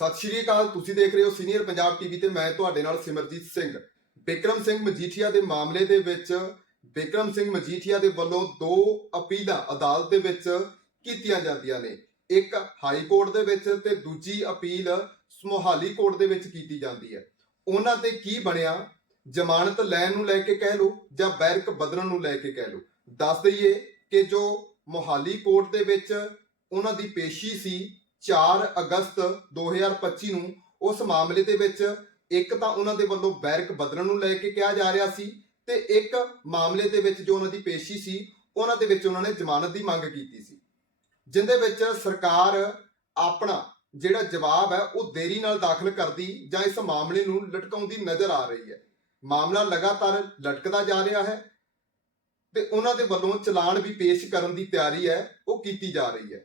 ਸਤਿ ਸ਼੍ਰੀ ਅਕਾਲ, ਤੁਸੀਂ ਦੇਖ ਰਹੇ ਹੋ ਸੀਨੀਅਰ ਪੰਜਾਬ ਟੀਵੀ ਤੇ ਮੈਂ ਤੁਹਾਡੇ ਨਾਲ ਸਿਮਰਜੀਤ ਸਿੰਘ। ਬਿਕਰਮ ਸਿੰਘ ਮਜੀਠੀਆ ਦੇ ਮਾਮਲੇ ਦੇ ਵਿੱਚ ਵਿਕਰਮ ਸਿੰਘ ਮਜੀਠੀਆ ਦੇ ਵੱਲੋਂ ਦੋ ਅਪੀਲਾਂ ਅਦਾਲਤ ਦੇ ਵਿੱਚ ਕੀਤੀਆਂ ਜਾਂਦੀਆਂ ਨੇ। ਇੱਕ ਹਾਈ ਕੋਰਟ ਦੇ ਵਿੱਚ ਤੇ ਦੂਜੀ ਅਪੀਲ ਮੋਹਾਲੀ ਕੋਰਟ ਦੇ ਵਿੱਚ ਕੀਤੀ ਜਾਂਦੀ ਹੈ। ਉਹਨਾਂ ਤੇ ਕੀ ਬਣਿਆ? ਜ਼ਮਾਨਤ ਲੈਣ ਨੂੰ ਲੈ ਕੇ ਕਹਿ ਲਓ ਜਾਂ ਬੈਰਕ ਬਦਲਣ ਨੂੰ ਲੈ ਕੇ ਕਹਿ ਲਓ? ਦੱਸ ਦਈਏ ਕਿ ਜੋ ਮੋਹਾਲੀ ਕੋਰਟ ਦੇ ਵਿੱਚ ਉਹਨਾਂ ਦੀ ਪੇਸ਼ੀ ਸੀ 4 ਅਗਸਤ 2025 ਨੂੰ ਉਸ ਮਾਮਲੇ ਦੇ ਵਿੱਚ ਇੱਕ ਤਾਂ ਉਹਨਾਂ ਦੇ ਵੱਲੋਂ ਬੈਰਕ ਬਦਲਣ ਨੂੰ ਲੈ ਕੇ ਕਿਹਾ ਜਾ ਰਿਹਾ ਸੀ ਤੇ ਇੱਕ ਮਾਮਲੇ ਦੇ ਵਿੱਚ ਜੋ ਉਹਨਾਂ ਦੀ ਪੇਸ਼ੀ ਸੀ, ਉਹਨਾਂ ਦੇ ਵਿੱਚ ਉਹਨਾਂ ਨੇ ਜ਼ਮਾਨਤ ਦੀ ਮੰਗ ਕੀਤੀ ਸੀ। ਜਿੰਦੇ ਵਿੱਚ ਸਰਕਾਰ ਆਪਣਾ ਜਿਹੜਾ ਜਵਾਬ ਹੈ, ਉਹ ਦੇਰੀ ਨਾਲ ਦਾਖਲ ਕਰਦੀ ਜਾਂ ਇਸ ਮਾਮਲੇ ਨੂੰ ਲਟਕਾਉਂਦੀ ਨਜ਼ਰ ਆ ਰਹੀ ਹੈ। ਮਾਮਲਾ ਲਗਾਤਾਰ ਲਟਕਦਾ ਜਾ ਰਿਹਾ ਹੈ ਤੇ ਉਹਨਾਂ ਦੇ ਵੱਲੋਂ ਚਲਾਨ ਵੀ ਪੇਸ਼ ਕਰਨ ਦੀ ਤਿਆਰੀ ਹੈ, ਉਹ ਕੀਤੀ ਜਾ ਰਹੀ ਹੈ।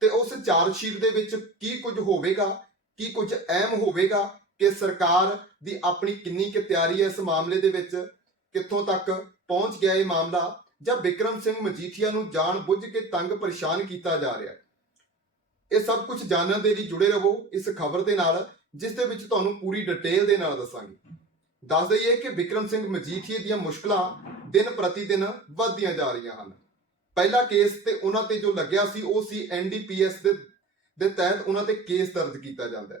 ਤੇ ਉਸ ਚਾਰਜ ਸ਼ੀਟ ਦੇ ਵਿੱਚ ਕੀ ਕੁਝ ਹੋਵੇਗਾ, ਕੀ ਕੁਝ ਅਹਿਮ ਹੋਵੇਗਾ ਕਿ ਸਰਕਾਰ ਦੀ ਆਪਣੀ ਕਿੰਨੀ ਕੁ ਤਿਆਰੀ ਹੈ ਇਸ ਮਾਮਲੇ ਦੇ ਵਿੱਚ, ਕਿੱਥੋਂ ਤੱਕ ਪਹੁੰਚ ਗਿਆ ਇਹ ਮਾਮਲਾ, ਜਾਂ ਵਿਕਰਮ ਸਿੰਘ ਮਜੀਠੀਆ ਨੂੰ ਜਾਣ ਬੁੱਝ ਕੇ ਤੰਗ ਪਰੇਸ਼ਾਨ ਕੀਤਾ ਜਾ ਰਿਹਾ। ਹੈ ਇਹ ਸਭ ਕੁਝ ਜਾਣਨ ਦੇ ਲਈ ਜੁੜੇ ਰਹੋ ਇਸ ਖਬਰ ਦੇ ਨਾਲ, ਜਿਸ ਦੇ ਵਿੱਚ ਤੁਹਾਨੂੰ ਪੂਰੀ ਡਿਟੇਲ ਦੇ ਨਾਲ ਦੱਸਾਂਗੇ। ਦੱਸ ਦਈਏ ਕਿ ਵਿਕਰਮ ਸਿੰਘ ਮਜੀਠੀਏ ਦੀਆਂ ਮੁਸ਼ਕਲਾਂ ਦਿਨ ਪ੍ਰਤੀ ਦਿਨ ਵੱਧਦੀਆਂ ਜਾ ਰਹੀਆਂ ਹਨ। ਪਹਿਲਾ ਕੇਸ ਤੇ ਉਹਨਾਂ ਤੇ ਜੋ ਲੱਗਿਆ ਸੀ, ਉਹ ਸੀ ਐਨਡੀਪੀਐਸ ਦੇ ਦੇ ਤਹਿਤ ਉਹਨਾਂ ਤੇ ਕੇਸ ਦਰਜ ਕੀਤਾ ਜਾਂਦਾ ਹੈ।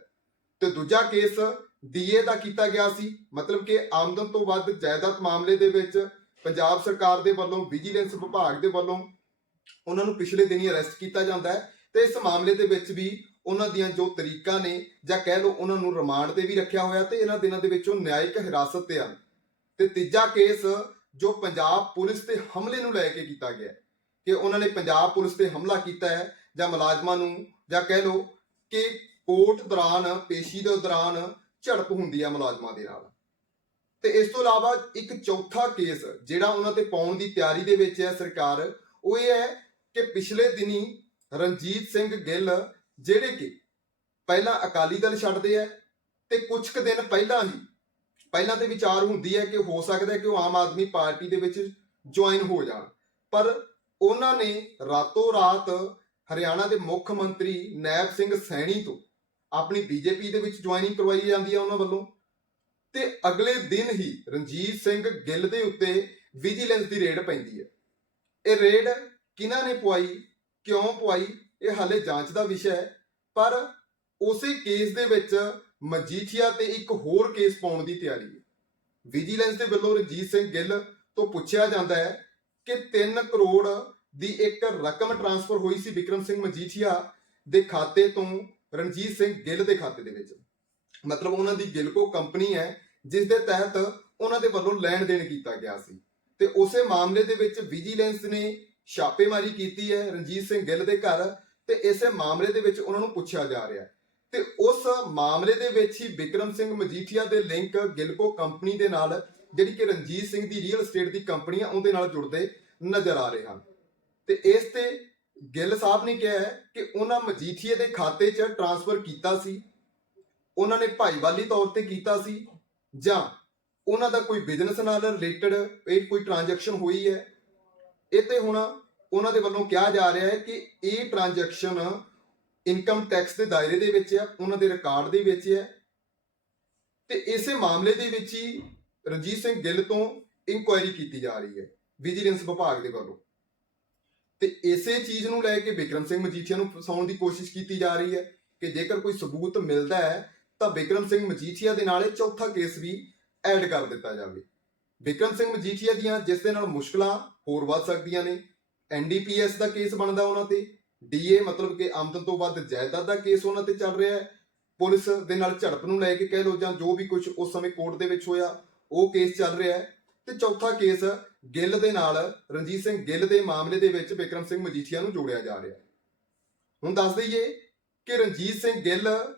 ਤੇ ਦੂਜਾ ਕੇਸ ਡੀਏ ਦਾ ਕੀਤਾ ਗਿਆ ਸੀ, ਮਤਲਬ ਕਿ ਆਮਦਨ ਤੋਂ ਵੱਧ ਜਾਇਦਾਦ ਮਾਮਲੇ ਦੇ ਵਿੱਚ ਪੰਜਾਬ ਸਰਕਾਰ ਦੇ ਵੱਲੋਂ ਵਿਜੀਲੈਂਸ ਵਿਭਾਗ ਦੇ ਵੱਲੋਂ ਉਹਨਾਂ ਨੂੰ ਪਿਛਲੇ ਦਿਨੀ ਅਰੈਸਟ ਕੀਤਾ ਜਾਂਦਾ ਹੈ ਤੇ ਇਸ ਮਾਮਲੇ ਦੇ ਵਿੱਚ ਵੀ ਉਹਨਾਂ ਦੀਆਂ ਜੋ ਤਰੀਕਾਂ ਨੇ, ਜਾਂ ਕਹਿ ਲਓ ਉਹਨਾਂ ਨੂੰ ਰਿਮਾਂਡ ਤੇ ਵੀ ਰੱਖਿਆ ਹੋਇਆ ਤੇ ਇਹਨਾਂ ਦਿਨਾਂ ਦੇ ਵਿੱਚ ਉਹ ਨਿਆਇਕ ਹਿਰਾਸਤ ਤੇ ਹਨ। ਤੇ ਤੀਜਾ ਕੇਸ ਜੋ ਪੰਜਾਬ ਪੁਲਿਸ ਤੇ ਹਮਲੇ ਨੂੰ ਲੈ ਕੇ ਕੀਤਾ ਗਿਆ ਕਿ ਉਹਨਾਂ ਨੇ ਪੰਜਾਬ ਪੁਲਿਸ ਤੇ ਹਮਲਾ ਕੀਤਾ ਹੈ ਜਾਂ ਮੁਲਾਜ਼ਮਾਂ ਨੂੰ ਜਾਂ ਕਹਿ ਲਓ ਕਿ ਕੋਰਟ ਦੌਰਾਨ, ਪੇਸ਼ੀ ਦੇ ਦੌਰਾਨ ਝੜਪ ਹੁੰਦੀ ਹੈ ਮੁਲਾਜ਼ਮਾਂ ਦੇ ਨਾਲ। ਤੇ ਇਸ ਤੋਂ ਇਲਾਵਾ ਇੱਕ ਚੌਥਾ ਕੇਸ ਜਿਹੜਾ ਉਹਨਾਂ ਤੇ ਪਾਉਣ ਦੀ ਤਿਆਰੀ ਦੇ ਵਿੱਚ ਹੈ ਸਰਕਾਰ, ਉਹ ਇਹ ਹੈ ਕਿ ਪਿਛਲੇ ਦਿਨੀ ਰਣਜੀਤ ਸਿੰਘ ਗਿੱਲ ਜਿਹੜੇ ਕਿ ਪਹਿਲਾਂ ਅਕਾਲੀ ਦਲ ਛੱਡਦੇ ਆ ਤੇ ਕੁਝ ਕੁ ਦਿਨ ਪਹਿਲਾਂ ਹੀ, ਪਹਿਲਾਂ ਤੇ ਵਿਚਾਰ ਹੁੰਦੀ ਹੈ ਕਿ ਹੋ ਸਕਦਾ ਹੈ ਕਿ ਉਹ ਆਮ ਆਦਮੀ ਪਾਰਟੀ ਦੇ ਵਿੱਚ ਜੁਆਇਨ ਹੋ ਜਾਣ। ਪਰ ਉਹਨਾਂ ਨੇ ਰਾਤੋਂ ਰਾਤ ਹਰਿਆਣਾ ਦੇ ਮੁੱਖ ਮੰਤਰੀ ਨੈਬ ਸਿੰਘ ਸੈਣੀ ਤੋਂ ਆਪਣੀ ਬੀਜੇਪੀ ਦੇ ਵਿੱਚ ਜੁਆਇਨਿੰਗ ਕਰਵਾਈ ਜਾਂਦੀ ਹੈ ਉਹਨਾਂ ਵੱਲੋਂ। ਤੇ ਅਗਲੇ ਦਿਨ ਹੀ ਰਣਜੀਤ ਸਿੰਘ ਗਿੱਲ ਦੇ ਉੱਤੇ ਵਿਜੀਲੈਂਸ ਦੀ ਰੇਡ ਪੈਂਦੀ ਹੈ ਇਹ ਰੇਡ ਕਿਹਨਾਂ ਨੇ ਪਵਾਈ ਕਿਉਂ ਪਵਾਈ ਇਹ ਹਾਲੇ ਜਾਂਚ ਦਾ ਵਿਸ਼ਾ ਹੈ। ਪਰ ਉਸੇ ਕੇਸ ਦੇ ਵਿੱਚ ਮਜੀਠੀਆ ਤੇ ਇੱਕ ਹੋਰ ਕੇਸ ਪਾਉਣ ਦੀ ਤਿਆਰੀ ਹੈ। ਵਿਜੀਲੈਂਸ ਦੇ ਵੱਲੋਂ ਰਣਜੀਤ ਸਿੰਘ ਗਿੱਲ ਤੋਂ ਪੁੱਛਿਆ ਜਾਂਦਾ ਹੈ ਕਿ 3 ਕਰੋੜ ਦੀ ਇੱਕ ਰਕਮ ਟ੍ਰਾਂਸਫਰ ਹੋਈ ਸੀ ਵਿਕਰਮ ਸਿੰਘ ਮਜੀਠੀਆ ਦੇ ਖਾਤੇ ਤੋਂ ਰਣਜੀਤ ਸਿੰਘ ਗਿੱਲ ਦੇ ਖਾਤੇ ਦੇ ਵਿੱਚ। ਮਤਲਬ ਉਹਨਾਂ ਦੀ ਗਿਲਕੋ ਕੰਪਨੀ ਹੈ, ਜਿਸ ਦੇ ਤਹਿਤ ਉਹਨਾਂ ਦੇ ਵੱਲੋਂ ਲੈਣ ਦੇਣ ਕੀਤਾ ਗਿਆ ਸੀ। ਤੇ ਉਸੇ ਮਾਮਲੇ ਦੇ ਵਿੱਚ ਵਿਜੀਲੈਂਸ ਨੇ ਛਾਪੇਮਾਰੀ ਕੀਤੀ ਹੈ ਰਣਜੀਤ ਸਿੰਘ ਗਿੱਲ ਦੇ ਘਰ ਤੇ ਇਸੇ ਮਾਮਲੇ ਦੇ ਵਿੱਚ ਉਹਨਾਂ ਨੂੰ ਪੁੱਛਿਆ ਜਾ ਰਿਹਾ। ਹੈ ਤੇ ਉਸ ਮਾਮਲੇ ਦੇ ਵਿੱਚ ਹੀ ਵਿਕਰਮ ਸਿੰਘ ਮਜੀਠੀਆ ਦੇ ਲਿੰਕ ਗਿਲਕੋ ਕੰਪਨੀ ਦੇ ਨਾਲ ਜਿਹੜੀ ਕਿ ਰਣਜੀਤ ਸਿੰਘ ਦੀ ਰੀਅਲ ਏਸਟੇਟ ਦੀ ਕੰਪਨੀ ਆ ਉਹਦੇ ਨਾਲ ਜੁੜਦੇ ਨਜ਼ਰ ਆ ਰਹੇ ਹਨ। ਤੇ ਇਸ ਤੇ ਗਿੱਲ ਸਾਹਿਬ ਨੇ ਕਿਹਾ ਹੈ ਕਿ ਉਹਨਾਂ ਮਜੀਠੀਏ ਦੇ ਖਾਤੇ 'ਚ ਟ੍ਰਾਂਸਫਰ ਕੀਤਾ ਸੀ। ਉਹਨਾਂ ਨੇ ਭਾਈਵਾਲੀ ਤੌਰ ਤੇ ਕੀਤਾ ਸੀ ਜਾਂ ਉਹਨਾਂ ਦਾ ਕੋਈ ਬਿਜ਼ਨਸ ਨਾਲ ਰਿਲੇਟਡ ਇਹ ਕੋਈ ਟ੍ਰਾਂਜੈਕਸ਼ਨ ਹੋਈ ਹੈ। ਇਹ ਤੇ ਹੁਣ ਉਹਨਾਂ ਦੇ ਵੱਲੋਂ ਕਿਹਾ ਜਾ ਰਿਹਾ ਹੈ ਕਿ ਇਹ ਟ੍ਰਾਂਜੈਕਸ਼ਨ ਇਨਕਮ ਟੈਕਸ ਦੇ ਦਾਇਰੇ ਦੇ ਵਿੱਚ ਹੈ, ਉਹਨਾਂ ਦੇ ਰਿਕਾਰਡ ਦੇ ਵਿੱਚ ਹੈ। ਤੇ ਇਸੇ ਮਾਮਲੇ ਦੇ ਵਿੱਚ ਹੀ ਰਣਜੀਤ ਸਿੰਘ ਗਿੱਲ ਤੋਂ ਇਨਕੁਆਇਰੀ ਕੀਤੀ ਜਾ ਰਹੀ ਹੈ ਵਿਜੀਲੈਂਸ ਵਿਭਾਗ ਦੇ ਵੱਲੋਂ। ਤੇ ਇਸੇ ਚੀਜ਼ ਨੂੰ ਲੈ ਕੇ ਵਿਕਰਮ ਸਿੰਘ ਮਜੀਠੀਆ ਨੂੰ ਫਸਾਉਣ ਦੀ ਕੋਸ਼ਿਸ਼ ਕੀਤੀ ਜਾ ਰਹੀ ਹੈ ਕਿ ਜੇਕਰ ਕੋਈ ਸਬੂਤ ਮਿਲਦਾ ਹੈ, ਤਾਂ ਵਿਕਰਮ ਸਿੰਘ ਮਜੀਠੀਆ ਦੇ ਨਾਲ ਇਹ ਚੌਥਾ ਕੇਸ ਵੀ ਐਡ ਕਰ ਦਿੱਤਾ ਜਾਵੇ। ਵਿਕਰਮ ਸਿੰਘ ਮਜੀਠੀਆ ਦੀਆਂ ਜਿਸ ਦੇ ਨਾਲ ਮੁਸ਼ਕਲਾਂ ਹੋਰ ਵੱਧ ਸਕਦੀਆਂ ਨੇ। ਐਨਡੀਪੀਐਸ ਦਾ ਕੇਸ ਬਣਦਾ ਉਹਨਾਂ ਤੇ। ਡੀਏ ਮਤਲਬ ਕਿ ਆਮਦਨ ਤੋਂ ਵੱਧ ਜਾਇਦਾਦ ਦਾ ਕੇਸ ਉਹਨਾਂ ਤੇ ਚੱਲ ਰਿਹਾ ਹੈ। ਪੁਲਿਸ ਦੇ ਨਾਲ ਝੜਪ ਨੂੰ ਲੈ ਕੇ ਕਹਿ ਲੋ ਜਾਂ ਜੋ ਵੀ ਕੁਝ ਉਸ ਸਮੇਂ ਕੋਰਟ ਦੇ ਵਿੱਚ ਹੋਇਆ ਉਹ ਕੇਸ ਚੱਲ ਰਿਹਾ ਹੈ। ਤੇ ਚੌਥਾ ਕੇਸ ਗਿੱਲ ਦੇ ਨਾਲ ਰਣਜੀਤ ਸਿੰਘ ਗਿੱਲ ਦੇ ਮਾਮਲੇ ਦੇ ਵਿੱਚ ਵਿਕਰਮ ਸਿੰਘ ਮਜੀਠੀਆ ਨੂੰ ਜੋੜਿਆ ਜਾ ਰਿਹਾ ਹੈ। ਹੁਣ ਦੱਸ ਦਈਏ ਕਿ ਰਣਜੀਤ ਸਿੰਘ ਗਿੱਲ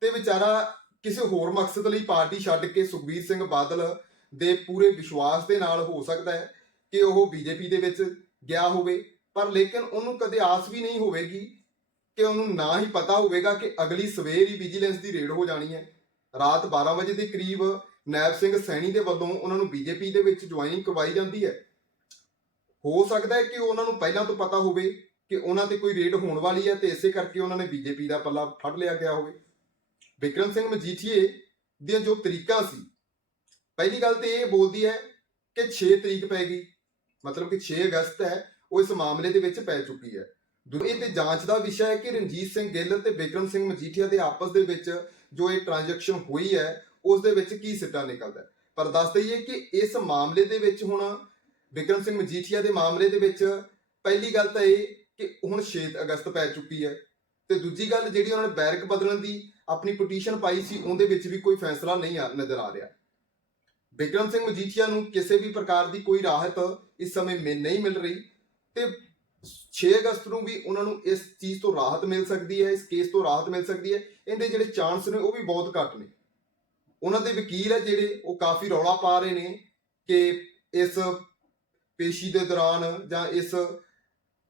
ਤੇ ਵਿਚਾਰਾ ਕਿਸੇ ਹੋਰ ਮਕਸਦ ਲਈ ਪਾਰਟੀ ਛੱਡ ਕੇ ਸੁਖਬੀਰ ਸਿੰਘ ਬਾਦਲ ਦੇ ਪੂਰੇ ਵਿਸ਼ਵਾਸ ਦੇ ਨਾਲ ਹੋ ਸਕਦਾ ਹੈ ਕਿ ਉਹ ਬੀਜੇਪੀ ਦੇ ਵਿੱਚ ਗਿਆ ਹੋਵੇ। ਪਰ ਲੇਕਿਨ ਉਹਨੂੰ ਕਦੇ ਆਸ ਵੀ ਨਹੀਂ ਹੋਵੇਗੀ ਕਿ ਉਹਨੂੰ ਨਾ ਹੀ ਪਤਾ ਹੋਵੇਗਾ ਕਿ ਅਗਲੀ ਸਵੇਰ ਹੀ ਵਿਜੀਲੈਂਸ ਦੀ ਰੇਡ ਹੋ ਜਾਣੀ ਹੈ। ਰਾਤ 12 ਵਜੇ ਦੇ ਕਰੀਬ ਨੈਬ ਸਿੰਘ ਸੈਣੀ ਦੇ ਵੱਲੋਂ ਉਹਨਾਂ ਨੂੰ ਬੀਜੇਪੀ ਦੇ ਵਿੱਚ ਜੁਆਇਨਿੰਗ ਕਰਵਾਈ ਜਾਂਦੀ ਹੈ। ਹੋ ਸਕਦਾ ਹੈ ਕਿ ਉਹਨਾਂ ਨੂੰ ਪਹਿਲਾਂ ਤੋਂ ਪਤਾ ਹੋਵੇ ਕਿ ਉਹਨਾਂ ਤੇ ਕੋਈ ਰੇਡ ਹੋਣ ਵਾਲੀ ਹੈ ਤੇ ਇਸੇ ਕਰਕੇ ਉਹਨਾਂ ਨੇ ਬੀਜੇਪੀ ਦਾ ਪੱਲਾ ਫੜ ਲਿਆ ਗਿਆ ਹੋਵੇ। ਵਿਕਰਮ ਸਿੰਘ ਮਜੀਠੀਏ ਦੀਆਂ ਜੋ ਤਰੀਕਾਂ ਸੀ, ਪਹਿਲੀ ਗੱਲ ਤੇ ਇਹ ਬੋਲਦੀ ਹੈ ਕਿ 6 ਤਰੀਕ ਪੈ ਗਈ, ਮਤਲਬ ਕਿ 6 ਅਗਸਤ ਹੈ, ਉਹ ਇਸ ਮਾਮਲੇ ਦੇ ਵਿੱਚ ਪੈ ਚੁੱਕੀ ਹੈ। ਦੂਜੇ ਤੇ ਜਾਂਚ ਦਾ ਵਿਸ਼ਾ ਹੈ ਕਿ ਰਣਜੀਤ ਸਿੰਘ ਗਿੱਲ ਤੇ ਵਿਕਰਮ ਸਿੰਘ ਮਜੀਠੀਆ ਦੇ ਆਪਸ ਦੇ ਵਿੱਚ ਜੋ ਇਹ ਟ੍ਰਾਂਜੈਕਸ਼ਨ ਹੋਈ ਹੈ ਉਸ ਦੇ ਵਿੱਚ ਕੀ ਸਿੱਟਾ ਨਿਕਲਦਾ ਪਰ ਦੱਸ ਦਈਏ ਕਿ ਇਸ ਮਾਮਲੇ ਦੇ ਵਿੱਚ ਹੁਣ ਵਿਕਰਮ ਸਿੰਘ ਮਜੀਠੀਆ ਦੇ ਮਾਮਲੇ ਦੇ ਵਿੱਚ ਪਹਿਲੀ ਗੱਲ ਤਾਂ ਇਹ ਕਿ ਹੁਣ 6 ਅਗਸਤ ਪੈ ਚੁੱਕੀ ਹੈ ਤੇ ਦੂਜੀ ਗੱਲ ਜਿਹੜੀ ਉਹਨਾਂ ਨੇ ਬੈਰਕ ਬਦਲਣ ਦੀ ਆਪਣੀ ਪਟੀਸ਼ਨ ਪਾਈ ਸੀ, ਉਹਦੇ ਵਿੱਚ ਵੀ ਕੋਈ ਫੈਸਲਾ ਨਹੀਂ ਆ, ਨਜ਼ਰ ਆ ਰਿਹਾ। ਵਿਕਰਮ ਸਿੰਘ ਮਜੀਠੀਆ ਨੂੰ ਕਿਸੇ ਵੀ ਪ੍ਰਕਾਰ ਦੀ ਕੋਈ ਰਾਹਤ ਇਸ ਸਮੇਂ ਮਿਲ ਨਹੀਂ ਮਿਲ ਰਹੀ ਤੇ 6 ਅਗਸਤ ਨੂੰ ਵੀ ਉਹਨਾਂ ਨੂੰ ਇਸ ਚੀਜ਼ ਤੋਂ ਰਾਹਤ ਮਿਲ ਸਕਦੀ ਹੈ, ਇਸ ਕੇਸ ਤੋਂ ਰਾਹਤ ਮਿਲ ਸਕਦੀ ਹੈ। ਇਹਦੇ ਜਿਹੜੇ ਚਾਂਸ ਨੇ ਉਹ ਵੀ ਬਹੁਤ ਘੱਟ ਨੇ। ਉਹਨਾਂ ਦੇ ਵਕੀਲ ਹੈ ਜਿਹੜੇ ਉਹ ਕਾਫੀ ਰੌਲਾ ਪਾ ਰਹੇ ਨੇ ਕਿ ਇਸ ਪੇਸ਼ੀ ਦੇ ਦੌਰਾਨ ਜਾਂ ਇਸ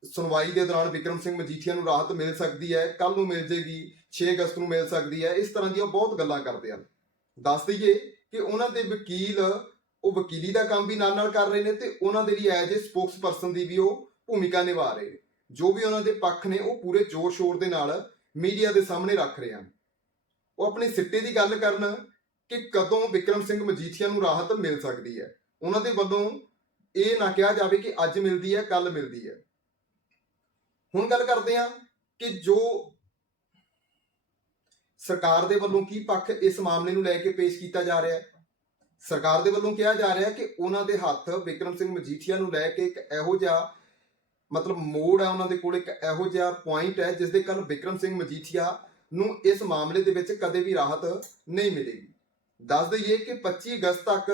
ਸੁਣਵਾਈ ਦੇ ਦੌਰਾਨ ਵਿਕਰਮ ਸਿੰਘ ਮਜੀਠੀਆ ਨੂੰ ਰਾਹਤ ਮਿਲ ਸਕਦੀ ਹੈ ਕੱਲ ਨੂੰ ਮਿਲ ਜੇਗੀ 6 ਅਗਸਤ ਨੂੰ ਮਿਲ ਸਕਦੀ ਹੈ। ਇਸ ਤਰ੍ਹਾਂ ਦੀਆਂ ਬਹੁਤ ਗੱਲਾਂ ਕਰਦੇ ਹਨ। ਦੱਸ ਦਈਏ ਕਿ ਉਹਨਾਂ ਦੇ ਵਕੀਲ, ਉਹ ਵਕੀਲੀ ਦਾ ਕੰਮ ਵੀ ਨਾਲ ਨਾਲ ਕਰ ਰਹੇ ਨੇ ਤੇ ਉਹਨਾਂ ਦੇ ਲਈ ਐਜ ਏ ਸਪੋਕਸ ਪਰਸਨ ਦੀ ਵੀ ਉਹ ਭੂਮਿਕਾ ਨਿਭਾ ਰਹੇ ਨੇ। ਜੋ ਵੀ ਉਹਨਾਂ ਦੇ ਪੱਖ ਨੇ, ਉਹ ਪੂਰੇ ਜ਼ੋਰ ਸ਼ੋਰ ਦੇ ਨਾਲ ਮੀਡੀਆ ਦੇ ਸਾਹਮਣੇ ਰੱਖ ਰਹੇ ਹਨ। ਉਹ ਆਪਣੇ ਸਿੱਟੇ ਦੀ ਗੱਲ ਕਰਨ ਕਿ ਕਦੋਂ ਵਿਕਰਮ ਸਿੰਘ ਮਜੀਠੀਆ ਨੂੰ ਰਾਹਤ ਮਿਲ ਸਕਦੀ ਹੈ? ਉਹਨਾਂ ਦੇ ਵੱਲੋਂ ਇਹ ਨਾ ਕਿਹਾ ਜਾਵੇ ਕਿ ਅੱਜ ਮਿਲਦੀ ਹੈ ਕੱਲ ਮਿਲਦੀ ਹੈ। ਹੁਣ ਗੱਲ ਕਰਦੇ ਹਾਂ ਕਿ ਜੋ ਸਰਕਾਰ ਦੇ ਵੱਲੋਂ ਕੀ ਪੱਖ ਇਸ ਮਾਮਲੇ ਨੂੰ ਲੈ ਕੇ ਪੇਸ਼ ਕੀਤਾ ਜਾ ਰਿਹਾ ਹੈ? ਸਰਕਾਰ ਦੇ ਵੱਲੋਂ ਕਿਹਾ ਜਾ ਰਿਹਾ ਹੈ ਕਿ ਉਹਨਾਂ ਦੇ ਹੱਥ ਵਿਕਰਮ ਸਿੰਘ ਮਜੀਠੀਆ ਨੂੰ ਲੈ ਕੇ ਇੱਕ ਇਹੋ ਜਿਹਾ ਮਤਲਬ ਮੋੜ ਹੈ, ਉਹਨਾਂ ਦੇ ਕੋਲ ਇੱਕ ਇਹੋ ਜਿਹਾ ਪੁਆਇੰਟ ਹੈ, ਜਿਸ ਦੇ ਕਾਰਨ ਵਿਕਰਮ ਸਿੰਘ ਮਜੀਠੀਆ ਨੂੰ ਇਸ ਮਾਮਲੇ ਦੇ ਵਿੱਚ ਕਦੇ ਵੀ ਰਾਹਤ ਨਹੀਂ ਮਿਲੇਗੀ। ਦੱਸ ਦਈਏ ਕਿ 25 ਅਗਸਤ ਤੱਕ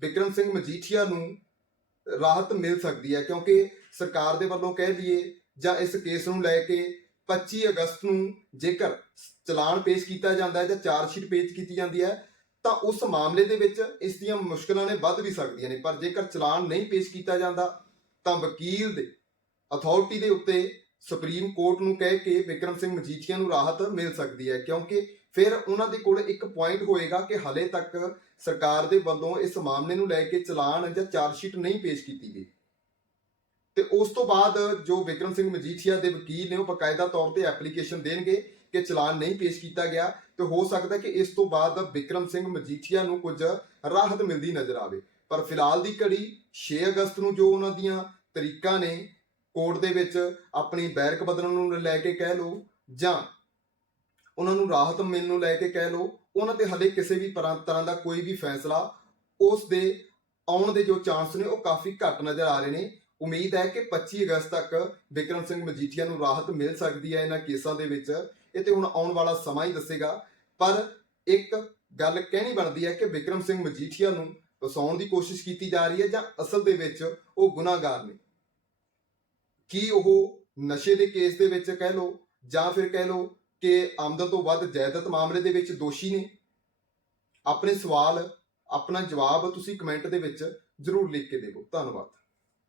ਵਿਕਰਮ ਸਿੰਘ ਮਜੀਠੀਆ ਨੂੰ ਰਾਹਤ ਮਿਲ ਸਕਦੀ ਹੈ, ਕਿਉਂਕਿ ਸਰਕਾਰ ਦੇ ਵੱਲੋਂ ਕਹਿ ਲਈਏ ਜਾਂ ਇਸ ਕੇਸ ਨੂੰ ਲੈ ਕੇ 25 ਅਗਸਤ ਨੂੰ ਜੇਕਰ ਚਲਾਨ ਪੇਸ਼ ਕੀਤਾ ਜਾਂਦਾ ਹੈ ਜਾਂ ਚਾਰਜ ਸ਼ੀਟ ਪੇਸ਼ ਕੀਤੀ ਜਾਂਦੀ ਹੈ, ਤਾਂ ਉਸ ਮਾਮਲੇ ਦੇ ਵਿੱਚ ਇਸ ਦੀਆਂ ਮੁਸ਼ਕਲਾਂ ਨੇ ਵੱਧ ਵੀ ਸਕਦੀਆਂ ਨੇ। ਪਰ ਜੇਕਰ ਚਲਾਨ ਨਹੀਂ ਪੇਸ਼ ਕੀਤਾ ਜਾਂਦਾ, ਤਾਂ ਵਕੀਲ ਦੇ ਅਥਾਰਟੀ ਦੇ ਉੱਤੇ ਸੁਪਰੀਮ ਕੋਰਟ ਨੂੰ ਕਹਿ ਕੇ ਵਿਕਰਮ ਸਿੰਘ ਮਜੀਠੀਆ ਨੂੰ ਰਾਹਤ ਮਿਲ ਸਕਦੀ ਹੈ, ਕਿਉਂਕਿ ਫਿਰ ਉਹਨਾਂ ਦੇ ਕੋਲ ਇੱਕ ਪੁਆਇੰਟ ਹੋਏਗਾ ਕਿ ਹਲੇ ਤੱਕ ਸਰਕਾਰ ਦੇ ਵੱਲੋਂ ਇਸ ਮਾਮਲੇ ਨੂੰ ਲੈ ਕੇ ਚਲਾਨ ਜਾਂ ਚਾਰਜ ਸ਼ੀਟ ਨਹੀਂ ਪੇਸ਼ ਕੀਤੀ ਗਈ। ਤੇ ਉਸ ਤੋਂ ਬਾਅਦ ਜੋ ਵਿਕਰਮ ਸਿੰਘ ਮਜੀਠੀਆ ਦੇ ਵਕੀਲ ਨੇ ਉਹ ਬਕਾਇਦਾ ਤੌਰ ਤੇ ਐਪਲੀਕੇਸ਼ਨ ਦੇਣਗੇ ਕਿ ਚਲਾਨ ਨਹੀਂ ਪੇਸ਼ ਕੀਤਾ ਗਿਆ ਤੇ ਹੋ ਸਕਦਾ ਕਿ ਇਸ ਤੋਂ ਬਾਅਦ ਵਿਕਰਮ ਸਿੰਘ ਮਜੀਠੀਆ ਨੂੰ ਕੁਝ ਰਾਹਤ ਮਿਲਦੀ ਨਜ਼ਰ ਆਵੇ। ਪਰ ਫਿਲਹਾਲ ਦੀ ਘੜੀ 6 ਅਗਸਤ ਨੂੰ ਜੋ ਉਹਨਾਂ ਦੀਆਂ ਤਰੀਕਾਂ ਨੇ, ਕੋਰਟ ਦੇ ਵਿੱਚ ਆਪਣੀ ਬੈਰਕ ਬਦਲਣ ਨੂੰ ਲੈ ਕੇ ਕਹਿ ਲਓ ਜਾਂ ਉਹਨਾਂ ਨੂੰ ਰਾਹਤ ਮਿਲਣ ਨੂੰ ਲੈ ਕੇ ਕਹਿ ਲਓ, ਉਹਨਾਂ ਤੇ ਹਲੇ ਕਿਸੇ ਵੀ ਤਰ੍ਹਾਂ ਦਾ ਕੋਈ ਵੀ ਫੈਸਲਾ, ਉਸ ਦੇ ਆਉਣ ਦੇ ਜੋ ਚਾਂਸ ਨੇ ਉਹ ਕਾਫੀ ਘੱਟ ਨਜ਼ਰ ਆ ਰਹੇ ਨੇ। ਉਮੀਦ ਹੈ ਕਿ 25 ਅਗਸਤ ਤੱਕ ਵਿਕਰਮ ਸਿੰਘ ਮਜੀਠੀਆ ਨੂੰ ਰਾਹਤ ਮਿਲ ਸਕਦੀ ਹੈ ਇਹਨਾਂ ਕੇਸਾਂ ਦੇ ਵਿੱਚ। ਇਹ ਤੇ ਹੁਣ ਆਉਣ ਵਾਲਾ ਸਮਾਂ ਹੀ ਦੱਸੇਗਾ। ਪਰ ਇੱਕ ਗੱਲ ਕਹਿਣੀ ਬਣਦੀ ਹੈ ਕਿ ਵਿਕਰਮ ਸਿੰਘ ਮਜੀਠੀਆ ਨੂੰ ਫਸਾਉਣ ਦੀ ਕੋਸ਼ਿਸ਼ ਕੀਤੀ ਜਾ ਰਹੀ ਹੈ ਜਾਂ ਅਸਲ ਦੇ ਵਿੱਚ ਉਹ ਗੁਨਾਹਗਾਰ ਨੇ। ਕੀ ਉਹ ਨਸ਼ੇ ਦੇ ਕੇਸ ਦੇ ਵਿੱਚ ਕਹਿ ਲਓ ਜਾਂ ਫਿਰ ਕਹਿ ਲਓ ਕਿ ਆਮਦਨ ਤੋਂ ਵੱਧ ਜਾਇਦਾਦ ਮਾਮਲੇ ਦੇ ਵਿੱਚ ਦੋਸ਼ੀ ਨੇ। ਆਪਣੇ ਸਵਾਲ, ਆਪਣਾ ਜਵਾਬ ਤੁਸੀਂ ਕਮੈਂਟ ਦੇ ਵਿੱਚ ਜ਼ਰੂਰ ਲਿਖ ਕੇ ਦੇਵੋ। ਧੰਨਵਾਦ।